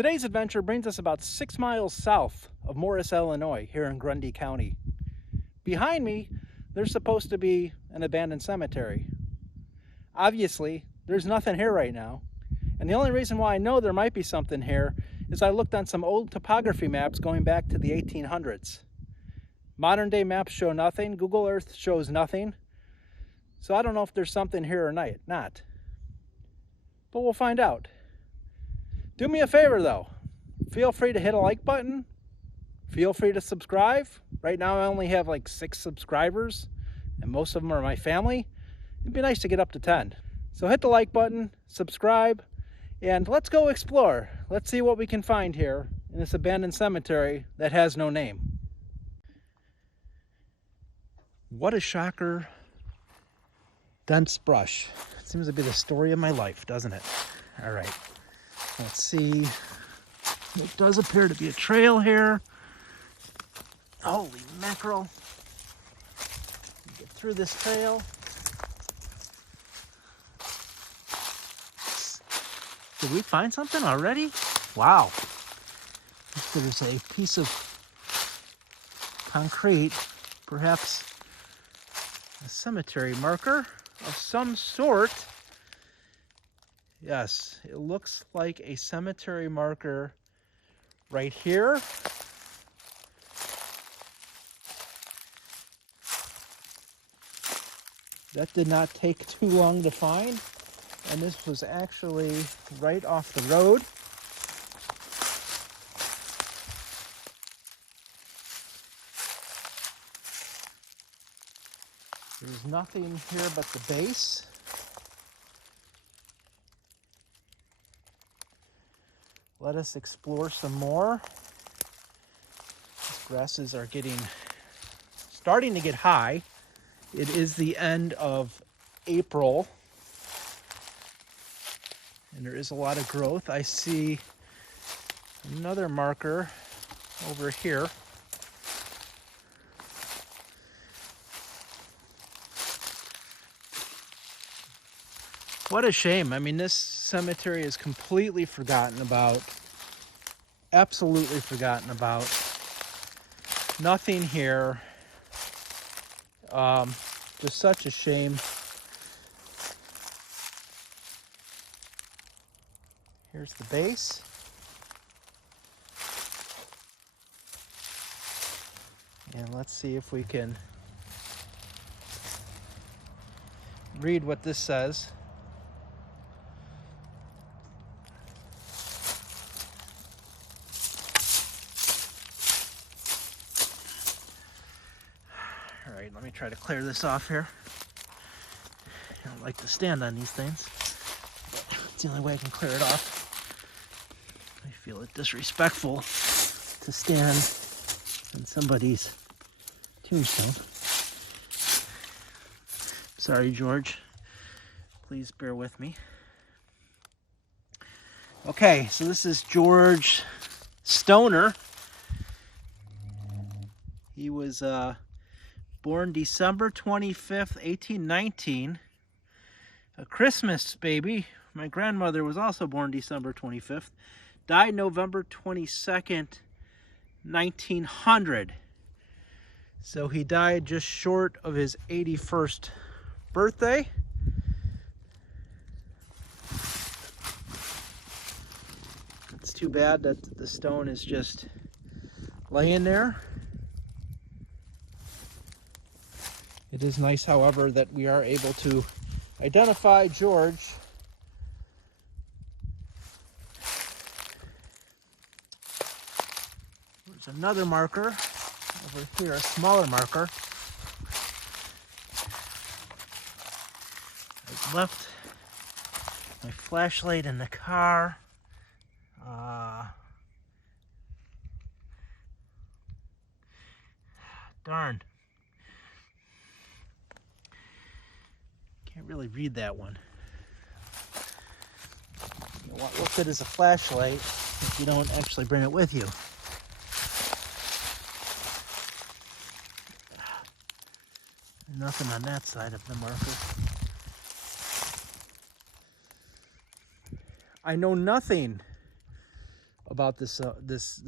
Today's adventure brings us about 6 miles south of Morris, Illinois, here in Grundy County. Behind me, there's supposed to be an abandoned cemetery. Obviously, there's nothing here right now, and the only reason why I know there might be something here is I looked on some old topography maps going back to the 1800s. Modern day maps show nothing, Google Earth shows nothing, so I don't know if there's something here or not. But we'll find out. Do me a favor though, feel free to hit a like button, feel free to subscribe. Right now I only have like 6 subscribers and most of them are my family. It'd be nice to get up to 10. So hit the like button, subscribe, and let's go explore. Let's see what we can find here in this abandoned cemetery that has no name. What a shocker. Dense brush. It seems to be the story of my life, doesn't it? All right. Let's see. It does appear to be a trail here. Holy mackerel. Get through this trail. Did we find something already? Wow. There's a piece of concrete, perhaps a cemetery marker of some sort. Yes, it looks like a cemetery marker right here. That did not take too long to find, and this was actually right off the road. There's nothing here but the base. Let us explore some more. These grasses are starting to get high. It is the end of April, and there is a lot of growth. I see another marker over here. What a shame. I mean, this cemetery is completely forgotten about. Absolutely forgotten about. Nothing here. Just such a shame. Here's the base. And let's see if we can read what this says. All right, let me try to clear this off here. I don't like to stand on these things, but it's the only way I can clear it off. I feel it disrespectful to stand on somebody's tombstone. Sorry, George. Please bear with me. Okay, so this is George Stoner. He was born December 25th, 1819. A Christmas baby. My grandmother was also born December 25th. Died November 22nd, 1900. So he died just short of his 81st birthday. It's too bad that the stone is just laying there. It is nice, however, that we are able to identify George. There's another marker over here, a smaller marker. I left my flashlight in the car. Darn. Can't really read that one. What good is a flashlight if you don't actually bring it with you? Nothing on that side of the marker. I know nothing about this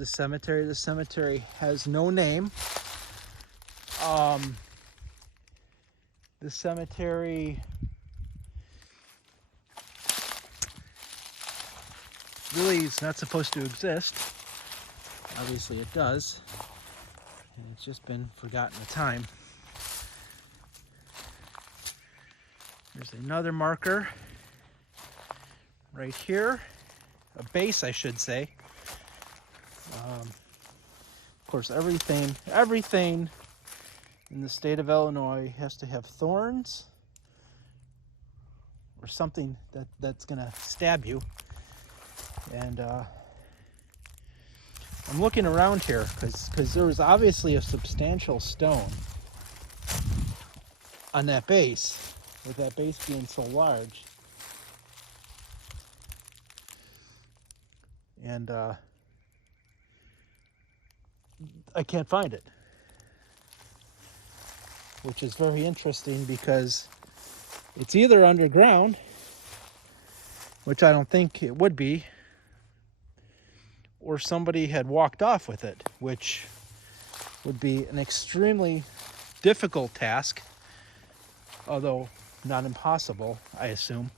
cemetery. This cemetery has no name. This cemetery really is not supposed to exist. Obviously it does, and it's just been forgotten the time. There's another marker right here, a base, I should say. Of course, everything in the state of Illinois has to have thorns or something that's gonna stab you. And I'm looking around here because there was obviously a substantial stone on that base, with that base being so large. And I can't find it, which is very interesting because it's either underground, which I don't think it would be, or somebody had walked off with it, which would be an extremely difficult task, although not impossible, I assume.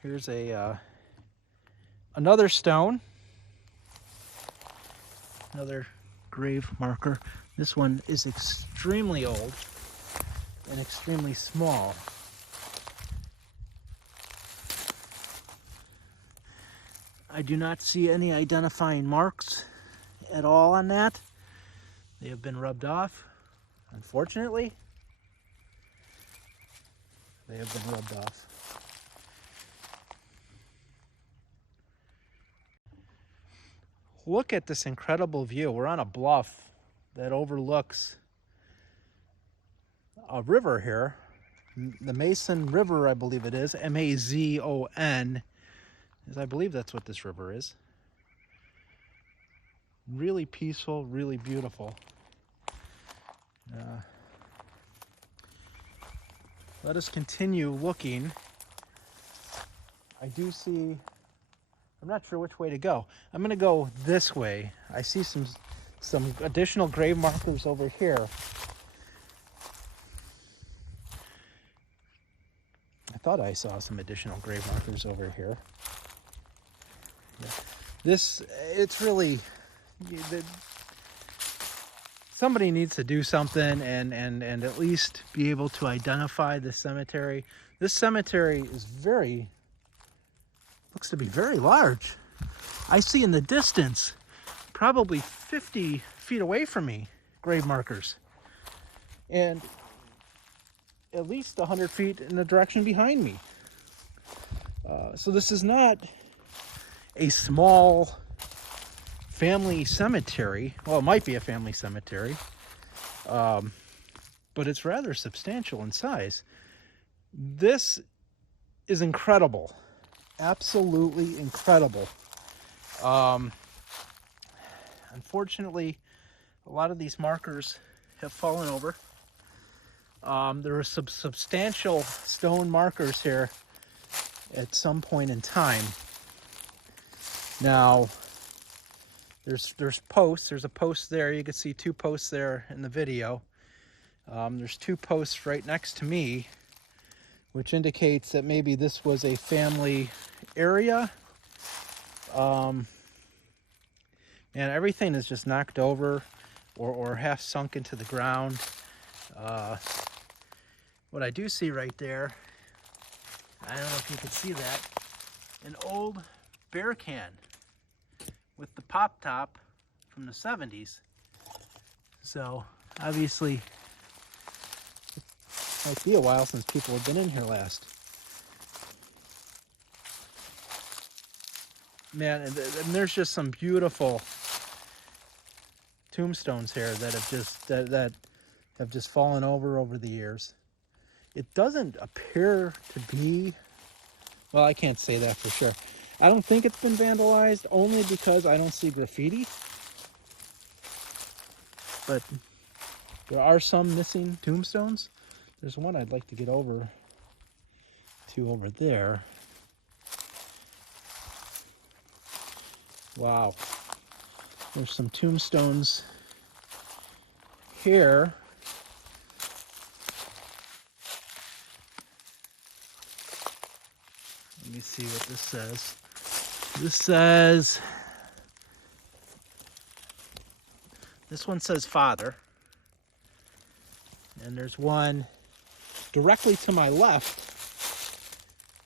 Here's another stone, another grave marker. This one is extremely old and extremely small. I do not see any identifying marks at all on that. They have been rubbed off, unfortunately. They have been rubbed off. Look at this incredible view. We're on a bluff that overlooks a river here, the Mason River, I believe it is, M-A-Z-O-N, I believe that's what this river is. Really peaceful, really beautiful. Let us continue looking. I do see, I'm not sure which way to go. I'm going to go this way. I see some additional grave markers over here. I thought I saw some additional grave markers over here. Yeah. It's really, somebody needs to do something and at least be able to identify the cemetery. This cemetery is looks to be very large. I see in the distance, probably 50 feet away from me, grave markers. And at least 100 feet in the direction behind me. So this is not a small family cemetery. Well, it might be a family cemetery, but it's rather substantial in size. This is incredible. Absolutely incredible. Unfortunately, a lot of these markers have fallen over. There are some substantial stone markers here at some point in time. Now, there's posts. There's a post there. You can see two posts there in the video. There's two posts right next to me, which indicates that maybe this was a family area. And everything is just knocked over or half sunk into the ground. What I do see right there, I don't know if you can see that, an old beer can with the pop top from the 70s. So obviously it might be a while since people have been in here last. Man, and there's just some beautiful tombstones here that have just fallen over the years. It doesn't appear to be, well, I can't say that for sure. I don't think it's been vandalized, only because I don't see graffiti. But there are some missing tombstones. There's one I'd like to get over to over there. Wow. There's some tombstones here. Let me see what this says. This one says father. And there's one directly to my left.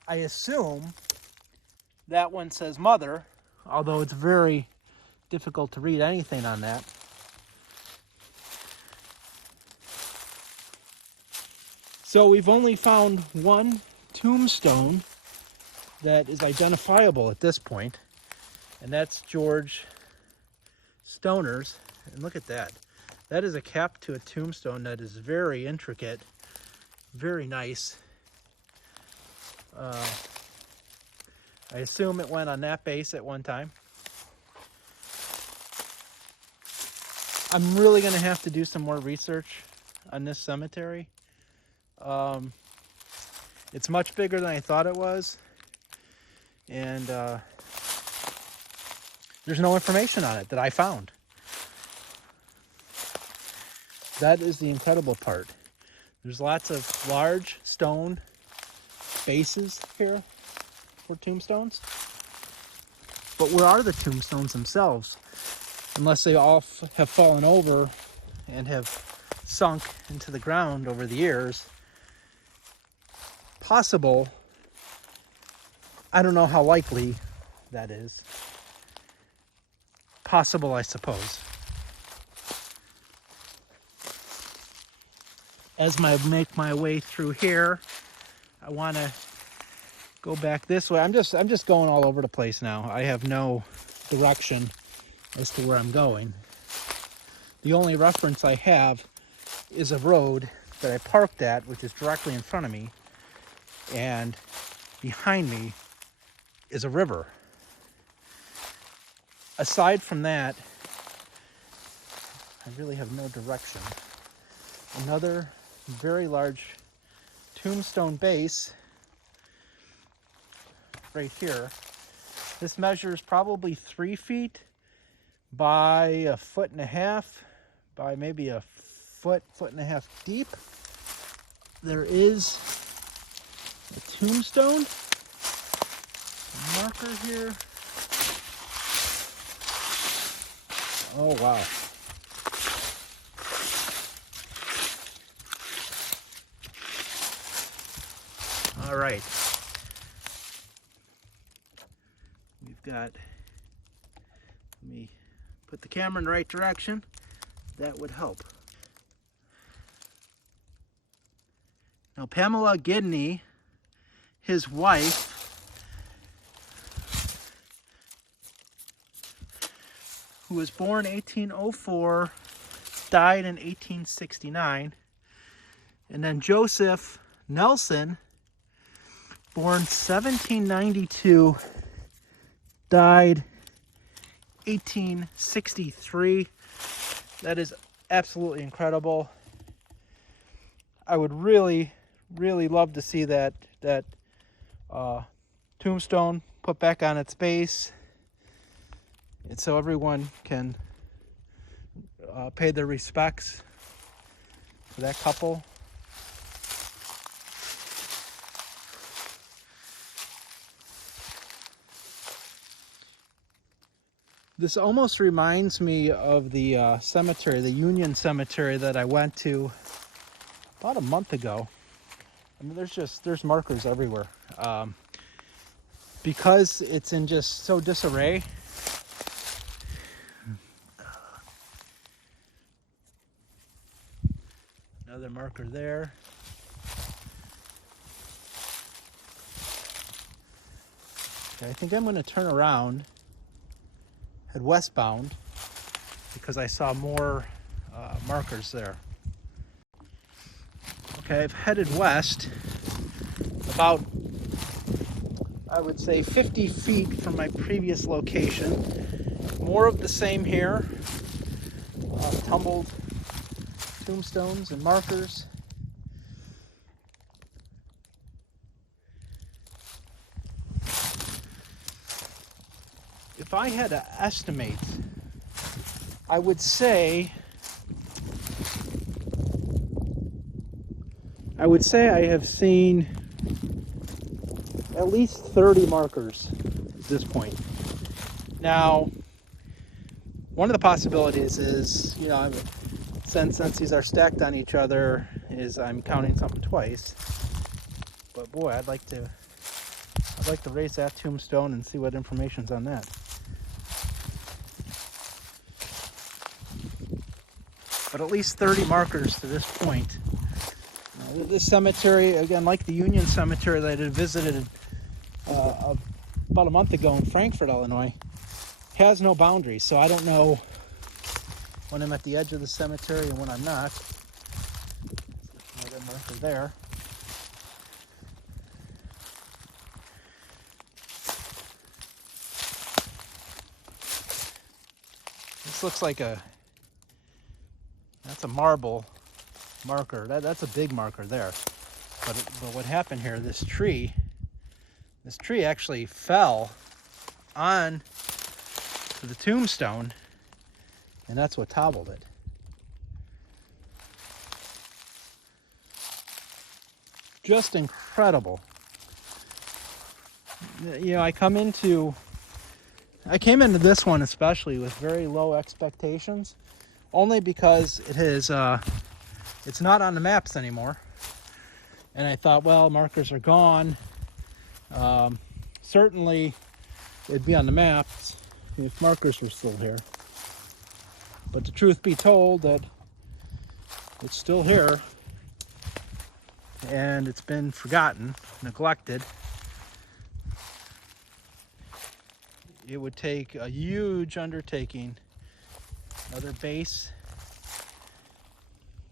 I assume that one says mother, although it's very difficult to read anything on that. So we've only found one tombstone that is identifiable at this point, and that's George Stoner's. And look at that. That is a cap to a tombstone that is very intricate, very nice. I assume it went on that base at one time. I'm really going to have to do some more research on this cemetery. It's much bigger than I thought it was. And there's no information on it that I found. That is the incredible part. There's lots of large stone bases here for tombstones. But where are the tombstones themselves? Unless they all have fallen over and have sunk into the ground over the years. Possible. I don't know how likely that is. Possible, I suppose. As I make my way through here, I want to go back this way. I'm just going all over the place now. I have no direction as to where I'm going. The only reference I have is a road that I parked at, which is directly in front of me, and behind me is a river. Aside from that, I really have no direction. Another very large tombstone base right here. This measures probably 3 feet by 1.5 feet by maybe a foot and a half deep. There is a tombstone marker here. Oh wow. All right. We've got, let me put the camera in the right direction. That would help. Now, Pamela Gidney, his wife, who was born 1804, died in 1869. And then Joseph Nelson, born 1792, died 1863. That is absolutely incredible. I would really, really love to see that tombstone put back on its base, and so everyone can pay their respects to that couple. This almost reminds me of the cemetery, the Union Cemetery that I went to about a month ago. I mean, there's markers everywhere. Because it's in just so disarray. Another marker there. Okay, I think I'm going to turn around, head westbound, because I saw more markers there. Okay, I've headed west about, I would say, 50 feet from my previous location. More of the same here. Tumbled tombstones and markers. if I had to estimate, I would say I have seen at least 30 markers at this point. Now, one of the possibilities is, since these are stacked on each other, is I'm counting something twice. But boy, I'd like to raise that tombstone and see what information's on that. But at least 30 markers to this point. This cemetery, again, like the Union Cemetery that I had visited about a month ago in Frankfort, Illinois, has no boundaries. So I don't know when I'm at the edge of the cemetery and when I'm not. Another marker there. This looks like that's a marble marker. That's a big marker there. But what happened here, this tree actually fell on to the tombstone, and that's what toppled it. Just incredible. I came into this one especially with very low expectations, only because it's not on the maps anymore. And I thought, well, markers are gone. Certainly it'd be on the maps if markers were still here. But the truth be told, that it's still here and it's been forgotten, neglected. It would take a huge undertaking, another base.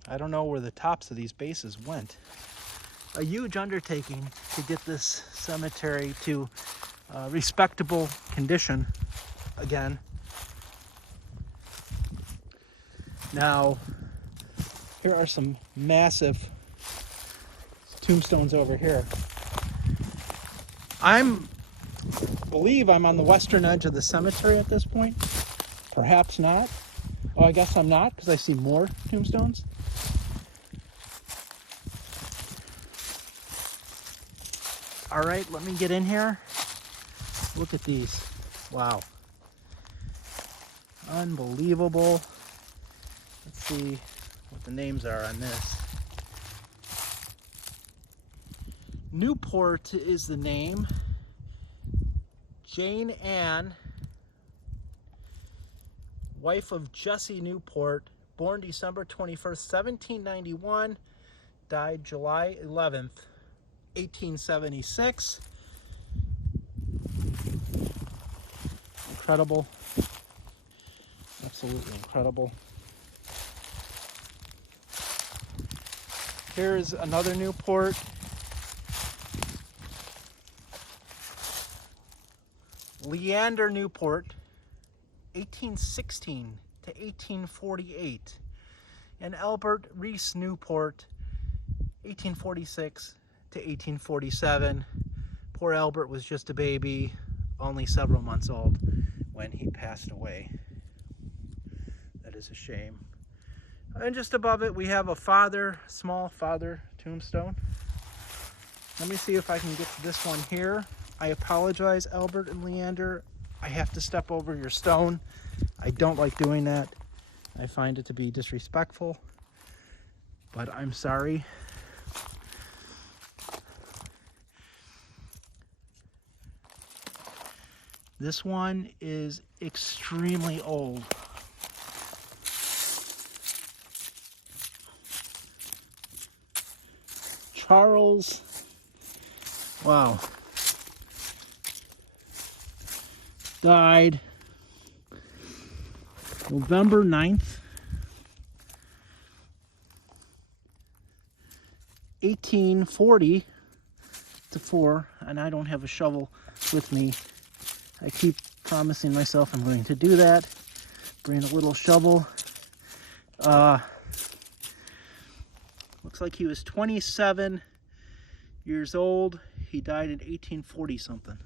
I don't know where the tops of these bases went. A huge undertaking to get this cemetery to respectable condition again. Now, here are some massive tombstones over here. I believe I'm on the western edge of the cemetery at this point. Perhaps not. Oh, I guess I'm not, because I see more tombstones. All right, let me get in here. Look at these. Wow. Unbelievable. Let's see what the names are on this. Newport is the name. Jane Ann, wife of Jesse Newport, born December 21st, 1791, died July 11th, 1876. Incredible. Absolutely incredible. Here's another Newport. Leander Newport, 1816 to 1848. And Albert Reese Newport, 1846 to 1847. Poor Albert was just a baby, only several months old when he passed away. That is a shame. And just above it, we have a small father tombstone. Let me see if I can get to this one here. I apologize, Albert and Leander. I have to step over your stone. I don't like doing that. I find it to be disrespectful, but I'm sorry. This one is extremely old. Charles, wow. Died November 9th, 1844, and I don't have a shovel with me. I keep promising myself I'm going to do that. Bring a little shovel. Looks like he was 27 years old. He died in 1840 something.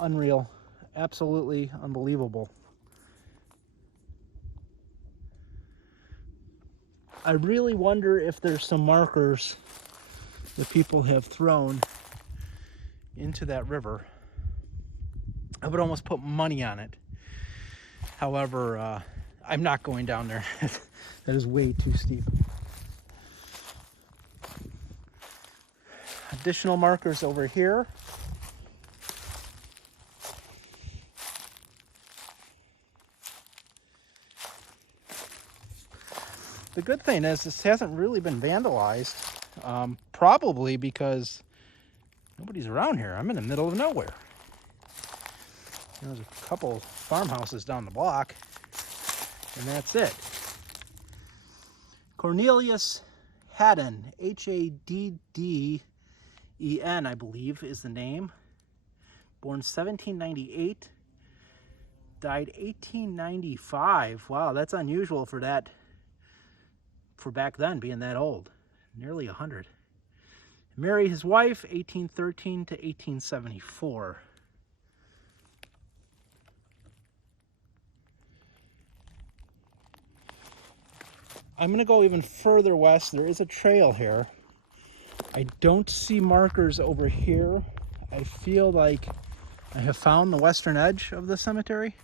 Unreal. Absolutely unbelievable. I really wonder if there's some markers that people have thrown into that river. I would almost put money on it. However, I'm not going down there. That is way too steep. Additional markers over here. The good thing is this hasn't really been vandalized, probably because nobody's around here. I'm in the middle of nowhere. There's a couple farmhouses down the block, and that's it. Cornelius Haddon, Hadden, I believe is the name. Born 1798, died 1895. Wow, that's unusual for that. For back then being that old, nearly 100. Married his wife 1813 to 1874. I'm going to go even further west. There is a trail here. I don't see markers over here. I feel like I have found the western edge of the cemetery.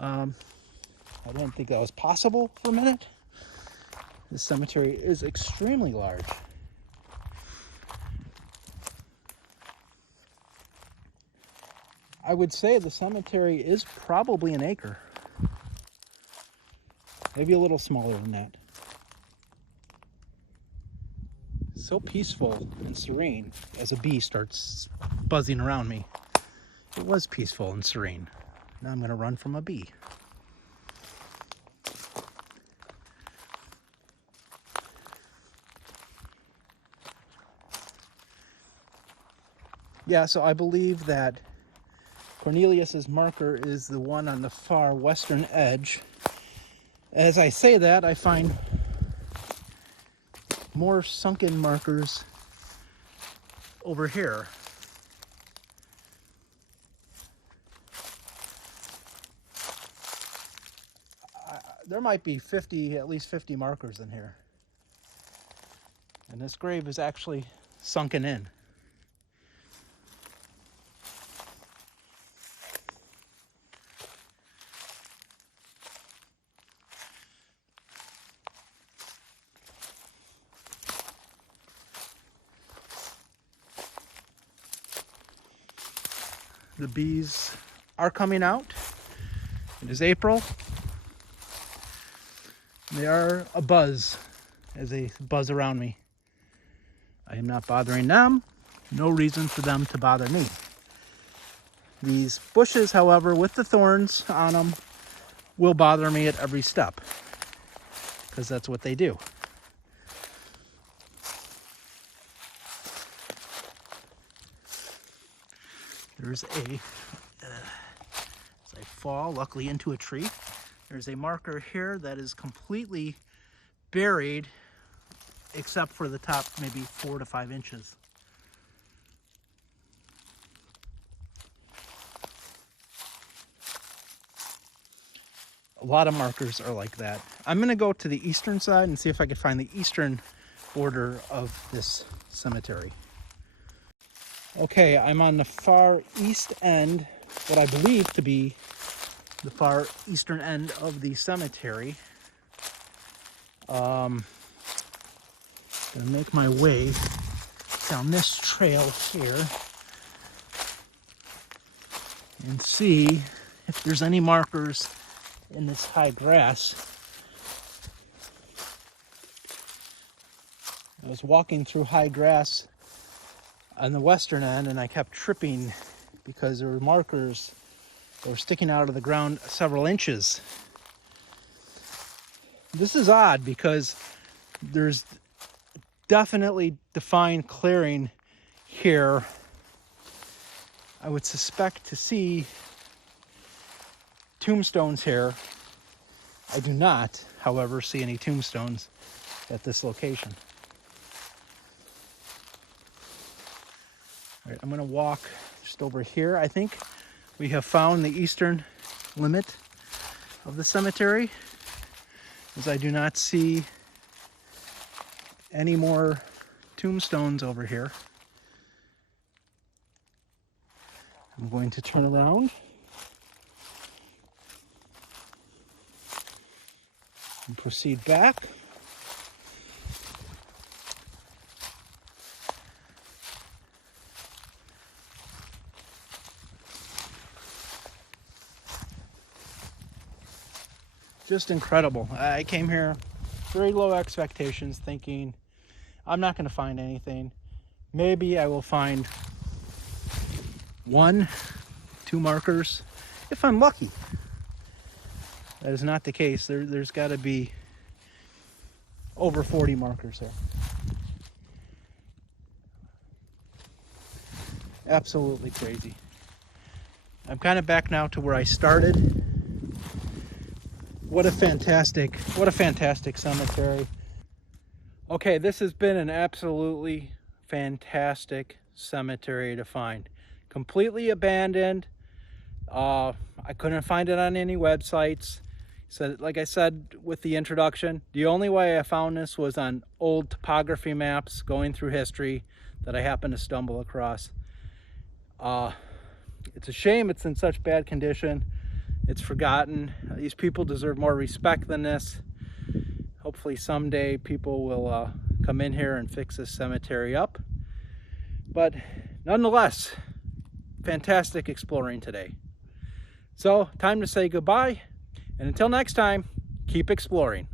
I didn't think that was possible for a minute. This cemetery is extremely large. I would say the cemetery is probably an acre. Maybe a little smaller than that. So peaceful and serene as a bee starts buzzing around me. It was peaceful and serene. Now I'm going to run from a bee. Yeah, so I believe that Cornelius's marker is the one on the far western edge. As I say that, I find more sunken markers over here. There might be at least 50 markers in here. And this grave is actually sunken in. The bees are coming out. It is April. They are abuzz as they buzz around me. I am not bothering them. No reason for them to bother me. These bushes, however, with the thorns on them, will bother me at every step, because that's what they do. There's as I fall, luckily, into a tree, there's a marker here that is completely buried, except for the top maybe 4 to 5 inches. A lot of markers are like that. I'm going to go to the eastern side and see if I can find the eastern border of this cemetery. Okay, I'm on the far east end, what I believe to be the far eastern end of the cemetery. Gonna make my way down this trail here and see if there's any markers in this high grass. I was walking through high grass on the western end, and I kept tripping because there were markers that were sticking out of the ground several inches. This is odd because there's definitely defined clearing here. I would suspect to see tombstones here. I do not, however, see any tombstones at this location. All right, I'm going to walk just over here. I think We have found the eastern limit of the cemetery, as I do not see any more tombstones over here. I'm going to turn around and proceed back. Just incredible. I came here very low expectations, thinking I'm not going to find anything. Maybe I will find 1, 2 markers if I'm lucky. That is not the case. There's got to be over 40 markers there. Absolutely crazy. I'm kind of back now to where I started. What a fantastic cemetery. Okay, this has been an absolutely fantastic cemetery to find. Completely abandoned. I couldn't find it on any websites. So, like I said with the introduction, the only way I found this was on old topography maps going through history that I happened to stumble across. It's a shame it's in such bad condition. It's forgotten. These people deserve more respect than this. Hopefully someday people will come in here and fix this cemetery up. But nonetheless, fantastic exploring today. So, time to say goodbye. And until next time, keep exploring.